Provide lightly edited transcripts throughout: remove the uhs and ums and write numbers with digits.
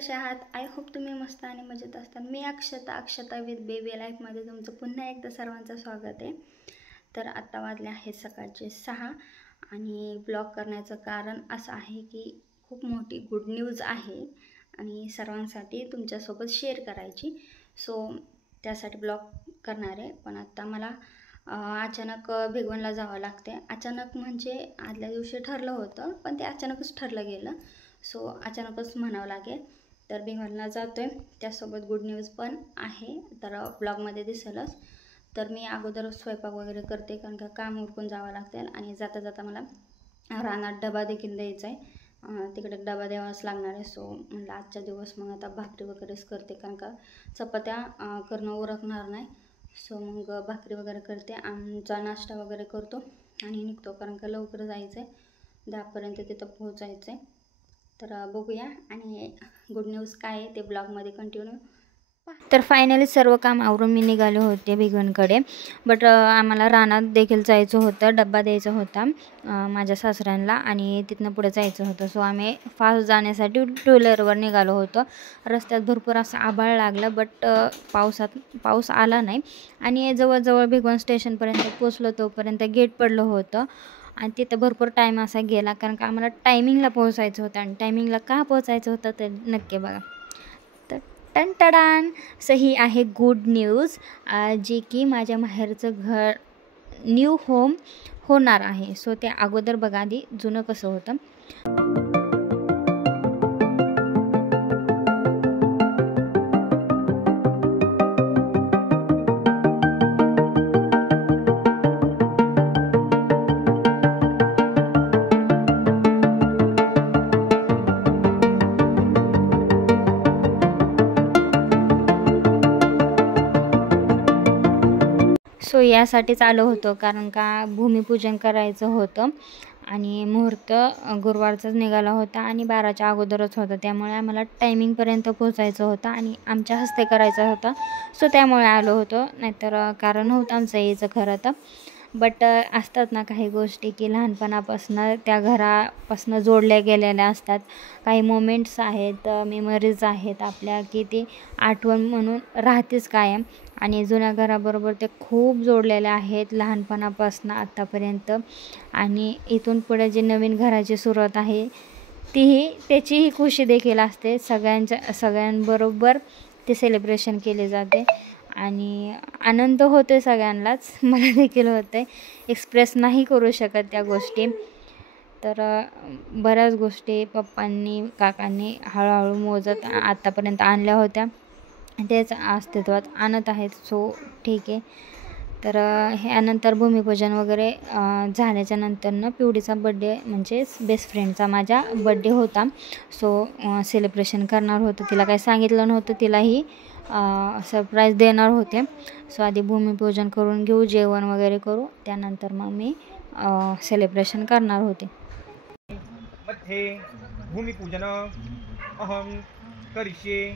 कसे आहात? I hope तुम्ही मस्त आणि मजेत असताल। मी अक्षता विथ बेबी लाईफमध्ये तुमचं पुन्हा एकदा सर्वांचं स्वागत आहे। तर आत्ता वाजले आहेत सकाळचे 6 आणि ब्लॉग करण्याचं कारण असं आहे की खूप मोठी गुड न्यूज आहे आणि सर्वांसाठी तुमच्यासोबत शेअर करायची। सो त्यासाठी ब्लॉग करणार आहे। पण आत्ता मला अचानक भिगवणला जावं लागते। अचानक म्हणजे आदल्या दिवशी ठरलं होतं पण ते अचानकच ठरलं गेलं। सो अचानकच म्हणावं लागेल। तर भिगवणला जातोय, त्यासोबत गुड न्यूज पण आहे, तर ब्लॉगमध्ये दिसेलच। तर मी अगोदर स्वयंपाक वगैरे करते कारण का काम उरकून जावं लागतं आणि जाता जाता मला रानात डबा देखील द्यायचा आहे। तिकडे डबा द्यावाच लागणार आहे। सो म्हणलं आजच्या दिवस मग आता भाकरी वगैरेच करते कारण का चपात्या करणं उरकणार नाही। सो मग भाकरी वगैरे करते, आमचा नाश्ता वगैरे करतो आणि निघतो कारण का लवकर जायचं आहे, 10 पर्यंत तिथं पोहोचायचं आहे। तर बघूया आणि गुड न्यूज काय आहे ते ब्लॉगमध्ये कंटिन्यू। तर फायनली सर्व काम आवरून मी निघाले होते भिगवणकडे। बट आम्हाला रानात देखील जायचं होतं, डब्बा द्यायचा होता माझ्या सासऱ्यांना आणि तिथनं पुढे जायचं होतं। सो आम्ही फास्ट जाण्यासाठी टू व्हीलरवर निघालो होतो। रस्त्यात भरपूर असं आभाळ लागलं बट पाऊस आला नाही आणि जवळजवळ भिगवण स्टेशनपर्यंत पोचलो तोपर्यंत गेट पडलं होतं आणि तिथं भरपूर टाईम असा गेला कारण का आम्हाला टायमिंगला पोहोचायचं होतं। आणि टायमिंगला का पोहोचायचं होतं ते नक्की बघा। तर टनटडान ही आहे गुड न्यूज, जी की माझ्या माहेरचं घर न्यू होम होणार आहे। सो ते अगोदर बघा आधी जुनं कसं होतं। सो यासाठीच आलो होतो कारण का भूमिपूजन करायचं होतं आणि मुहूर्त गुरुवारचाच निघाला होता आणि 12च्या अगोदरच होतं, त्यामुळे आम्हाला टायमिंगपर्यंत पोचायचं होतं आणि आमच्या हस्ते करायचं होतं। सो त्यामुळे आलो होतो, नाहीतर कारण नव्हतं आमचं यायचं खरं तर। बट असतात ना काही गोष्टी की लहानपणापासून त्या घरापासून जोडल्या गेलेल्या असतात। काही मोमेंट्स आहेत, मेमरीज आहेत आपल्या की ती आठवण म्हणून राहतेच कायम आणि जुन्या घराबरोबर ते खूप जोडलेल्या आहेत लहानपणापासून आत्तापर्यंत। आणि इथून पुढे जी नवीन घराची सुरुवात आहे त्याचीही खुशी देखील असते। सगळ्यांबरोबर ते सेलिब्रेशन केले जाते आणि आनंद होते सगळ्यांनाच, मला देखील होते, एक्सप्रेस नाही करू शकत त्या गोष्टी। तर बऱ्याच गोष्टी पप्पांनी काकांनी हळूहळू मोजत आत्तापर्यंत आणल्या होत्या, तेच अस्तित्वात आणत आहेत। सो ठीक आहे। तर ह्यानंतर भूमिपूजन वगैरे झाल्याच्या नंतरनं पिवडीचा बड्डे म्हणजे बेस्ट फ्रेंडचा माझ्या बड्डे होता। सो सेलिब्रेशन करणार होतं, तिला काही सांगितलं नव्हतं, तिलाही सरप्राईज देणार होते। सो आधी भूमिपूजन करून घेऊ, जेवण वगैरे करू, त्यानंतर मग मी सेलिब्रेशन करणार होते। मध्ये भूमिपूजन अहं करिष्ये।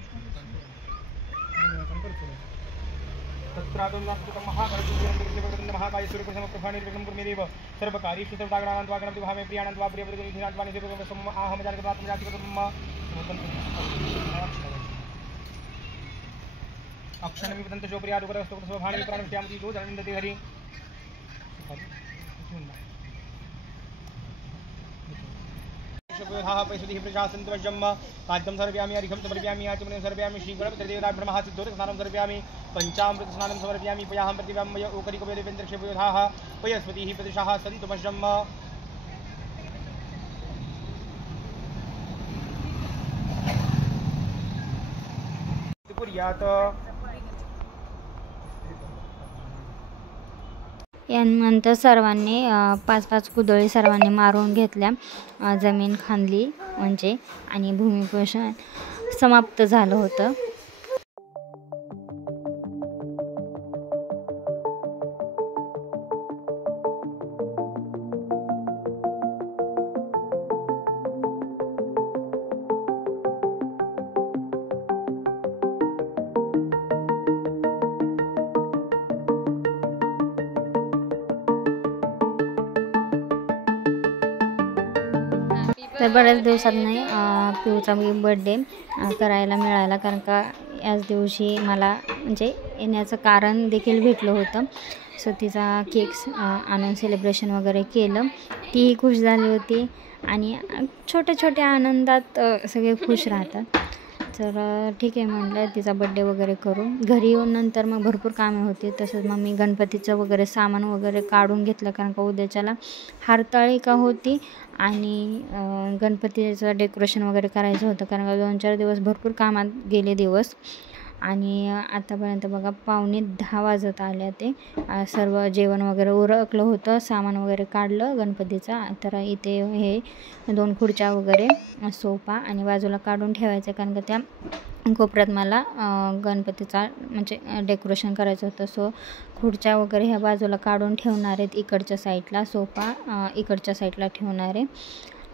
तत्रादुल्लासितं महागणपतिं महाकाय सूर्यप्रसन्नप्रभानिर्विघ्नं कुर्मेदेव सर्वकार्येषु सर्वदाग्नानां त्वागणपति भावे प्रियाणां त्वा प्रियप्रतिनिधिनां देवकं अहमजानकरात्मजातिकर्म अक्षणं विपदन्त शोप्रियादुकरस्तु स्वभाणि प्राणश्यामति दो धनन्दति हरि शोभ्यः पैसुधिः प्रशासनत्वजम्म काद्यं सर्वयामि अर्घ्यं समर्पयामि आचमनं सर्वयामि श्रीगणपतिर्देवताय ब्रह्मः सिद्धोदकस्नानं सर्वयामि पञ्चामृतस्नानं समर्पयामि पयाहं प्रतिव्यां वय ओकरिकवेदेवेन्द्रक्षेपयोधाः पयस्वतीः प्रदिशाः सन्तु मह्यम् कुर्यात्। यानंतर सर्वांनी 5-5 कुदळी सर्वांनी मारून घेतल्या, जमीन खांदली म्हणजे, आणि भूमिपूजन समाप्त झालं होतं। तर बऱ्याच दिवसात नाही पिऊचा मी बड्डे करायला मिळाला, कारण का याच दिवशी मला म्हणजे येण्याचं कारण देखील भेटलं होतं. सो तिचा केक्स आणून सेलिब्रेशन वगैरे केलं. तीही खुश झाली होती आणि छोट्या छोट्या आनंदात सगळे खुश राहतात. तर ठीक आहे म्हटलं तिचा बड्डे वगैरे करू. घरी येऊन नंतर मग भरपूर कामे होती. तसंच मग मी गणपतीचं वगैरे सामान वगैरे काढून घेतलं, कारण का उद्याच्याला हरताळिका होती आणि गणपतीचं डेकोरेशन वगैरे करायचं होतं, कारण का 2-4 दिवस भरपूर कामात गेले दिवस. आणि आतापर्यंत बघा 9:45 वाजत आल्या. ते सर्व जेवण वगैरे उरकलं होतं, सामान वगैरे काढलं गणपतीचा. तर इथे हे 2 खुर्च्या वगैरे, सोफा आणि बाजूला काढून ठेवायचं, कारण का त्या कोपऱ्यात मला गणपतीचा म्हणजे डेकोरेशन करायचं होतं. सो खुर्च्या वगैरे ह्या बाजूला काढून ठेवणार आहेत, इकडच्या साईडला सोफा इकडच्या साईडला ठेवणार आहे.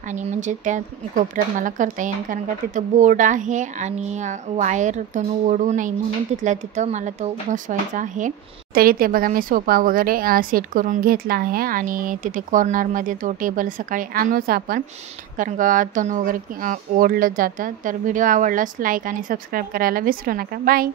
आणि म्हणजे त्या कोपऱ्यात मला करता येईल, कारण का तिथं बोर्ड आहे आणि वायर तणू ओढू नाही म्हणून तिथल्या तिथं मला तो बसवायचा आहे. तरी ते बघा मी सोफा वगैरे सेट करून घेतला आहे आणि तिथे कॉर्नरमध्ये तो टेबल सकाळी आणूच आपण, कारण का तणू वगैरे ओढलं जातं. तर व्हिडिओ आवडलाच लाईक आणि सबस्क्राईब करायला विसरू नका. बाय.